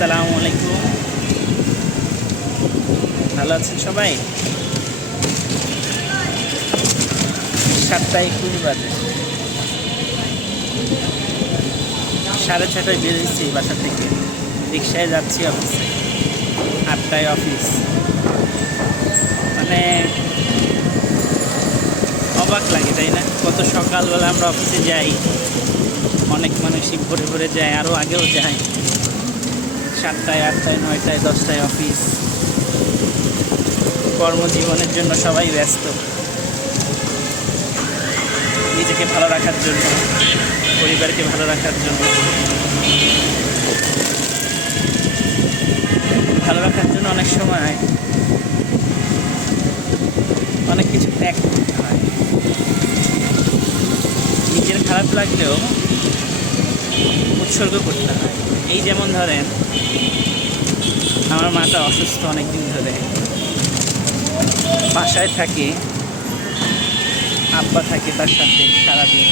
আসসালামু আলাইকুম। ভালো আছেন সবাই? 7:21 বাজে, 6:30টায় বেরিয়েছি বাসা থেকে। রিক্সায় যাচ্ছি অফিসে, 8টায় অফিস। মানে অবাক লাগে, তাই না? কত সকালবেলা আমরা অফিসে যাই, অনেক মানুষই ভোরে ভোরে যায়, আরও আগেও যায়। 7টায়, 8টায়, 9টায়, 10টায় অফিস। কর্মজীবনের জন্য সবাই ব্যস্ত, নিজেকে ভালো রাখার জন্য, পরিবারকে ভালো রাখার জন্য, অনেক সময় অনেক কিছু ত্যাগ করতে হয়। নিজের খারাপ লাগলেও উৎসর্গ করতে হয়। এই যেমন ধরেন, আমার মাটা অসুস্থ অনেক দিন ধরে, বাসায় থাকে, আব্বা থাকে তার সাথে সারাদিন।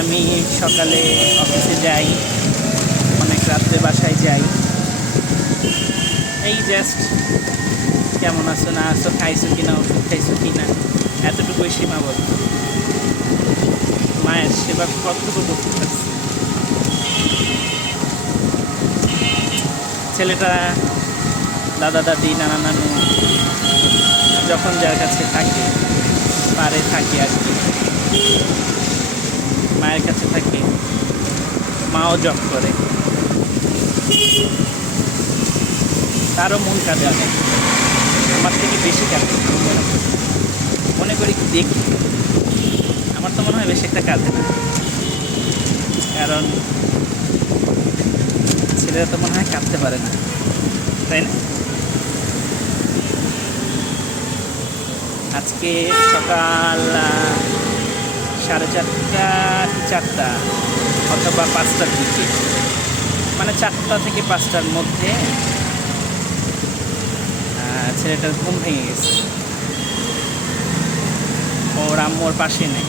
আমি সকালে অফিসে যাই, অনেক রাত্রে বাসায় যাই। এই জাস্ট কেমন আছো না আছো, খাইছো কিনা, ওষুধ খাইছো কিনা, এতটুকুই সীমাবদ্ধ। মায়ের সেবা কতটুকু করতে পারছি। ছেলেটা দাদা দাদি, নানা নানু যখন যার কাছে থাকে, পারে থাকে আর কি, মায়ের কাছে থাকে। মাও জব করে, তারও মন কাঁদে অনেক, আমার থেকে বেশি কাঁদে। মনে করি দেখি, আমার তো মনে হয় বেশি একটা কাঁদে না, কারণ ছেলেরা তো মনে হয় কাঁদতে পারে না, তাই না? আজকে সকাল 4:30 কি 4টা অথবা 5টার দিকে, মানে 4টা থেকে 5টার মধ্যে ছেলেটার ঘুম ভেঙে গেছে। ওর আম্মুর পাশে নেই,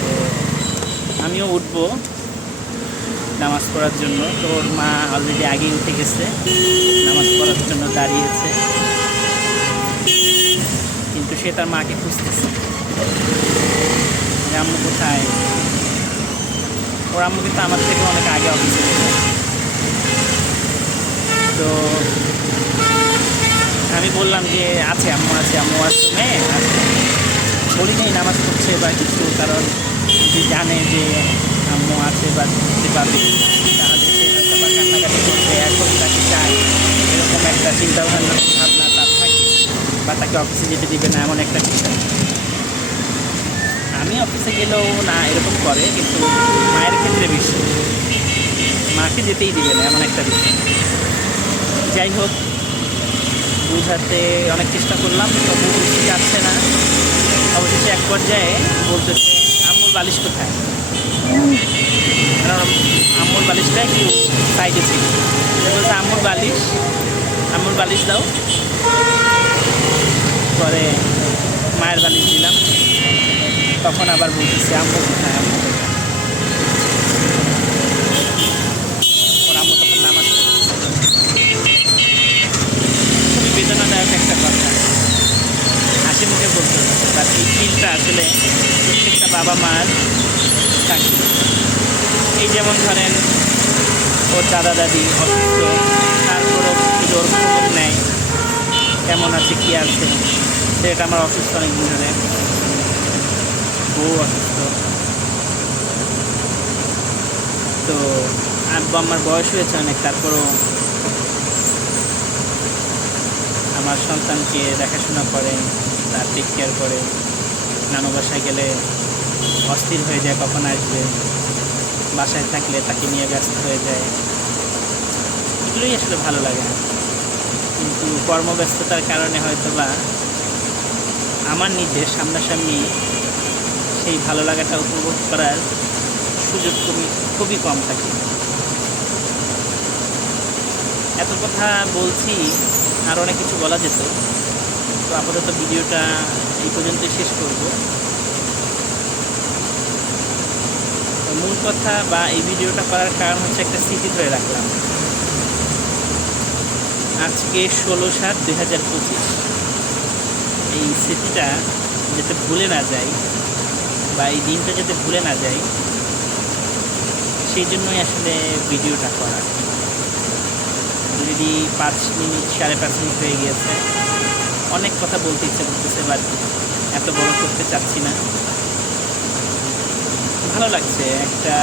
তো আমিও উঠবো নামাজ পড়ার জন্য। তো ওর মা অলরেডি আগেই উঠে গেছে, নামাজ পড়ার জন্য দাঁড়িয়েছে, কিন্তু সে তার মাকে খুঁজতেছে, আম্মু কোথায়। ওর আম্মু কিন্তু আমার থেকে অনেক আগে অফিসে গেছে। তো আমি বললাম যে আছে, আম্মু আছে, আম্মু আসবে, বলি নেই নামাজ পড়ছে বা কিছু, কারণ যদি জানে যে আম্মু আছে বা বুঝতে পারবে, তাহলে সে হয়তো বা কান্নাকাটি করবে, এখন তাকে চায়, এরকম একটা চিন্তা ভাবনা তার থাকে, বা তাকে অফিসে যেতে দিবে না, এমন একটা বিষয়। আমি অফিসে গেলেও না এরকম করে, কিন্তু মায়ের ক্ষেত্রে বেশি, মাকে যেতেই দিবে না, এমন একটা বিষয়। যাই হোক, বুঝাতে অনেক চেষ্টা করলাম, তবু বুঝতে যাচ্ছে না। অবশেষে এক পর্যায়ে বলতেছে, আম্মুর বালিশ কোথায়? কারণ আম্মুর বালিশটা একটু সাইডে ছিল। বলতে আম্মুর বালিশ দাও। পরে মায়ের বালিশ দিলাম, তখন আবার বলতেছি আম্মু কোথায়, আম্মু কোথায়। ওর আম্মু তখন নামাজ পড়ছে। খুবই বেদনাদায়ক একটা কথা, হাসি মুখে বলতে হচ্ছে, বাট এই ফিলটা আসলে প্রত্যেকটা বাবা মার থাকে। এই যেমন ধরেন, ওর দাদা দাদি অসুস্থ, তারপরেও যদি ওর খবর নেয় কেমন আছে, কী আছে। সেটা আমার অসুস্থ অনেক দিন ধরে, বউ অসুস্থ। তো আব্বু আমার বয়স হয়েছে অনেক, তারপরও আমার সন্তানকে দেখাশোনা করে, তার টেক কেয়ার করে। নানু বাসায় গেলে অস্থির হয়ে যায় কখন আসবে, বাসায় থাকলে তাকে নিয়ে ব্যস্ত হয়ে যায়। এগুলোই আসলে ভালো লাগে না, কিন্তু কর্মব্যস্ততার কারণে হয়তো বা আমার নিজের সামনাসামনি সেই ভালো লাগাটা উপভোগ করার সুযোগ খুবই কম থাকে। এত কথা বলছি, আর অনেক কিছু বলা যেত, তো আপাতত ভিডিওটা এই পর্যন্তই শেষ করব। মূল কথা বা এই ভিডিওটা করার কারণ হচ্ছে একটা স্মৃতি ধরে রাখলাম। আজকে 16/7/2025 এই স্মৃতিটা যাতে ভুলে না যাই বা এই দিনটা যাতে ভুলে না যাই, সেই জন্যই আসলে ভিডিওটা করা। অলরেডি 5 মিনিট 5.5 মিনিট হয়ে গিয়েছে। অনেক কথা বলতে ইচ্ছে করতেছে, বাট এত বড় করতে চাচ্ছি না। ভালো লাগছে, একটা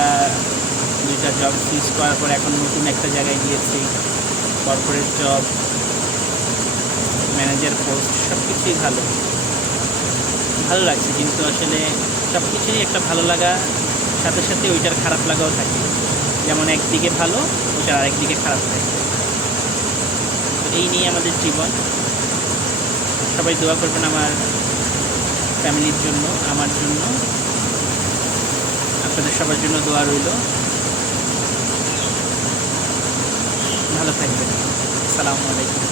2টা জব সুইচ করার পর এখন নতুন একটা জায়গায় গিয়েছি। কর্পোরেট জব, ম্যানেজার পোস্ট, সব কিছুই ভালো লাগছে। কিন্তু আসলে সব কিছুরই একটা ভালো লাগা সাথে সাথে ওইটার খারাপ লাগাও থাকে। যেমন একদিকে ভালো, ওইটার আরেকদিকে খারাপ থাকে। তো এই নিয়ে আমাদের জীবন। সবাই দোয়া করবেন আমার ফ্যামিলির জন্য, আমার জন্য। আপনাদের সবার জন্য দোয়া রইল। ভালো থাকবেন। আসসালামু আলাইকুম।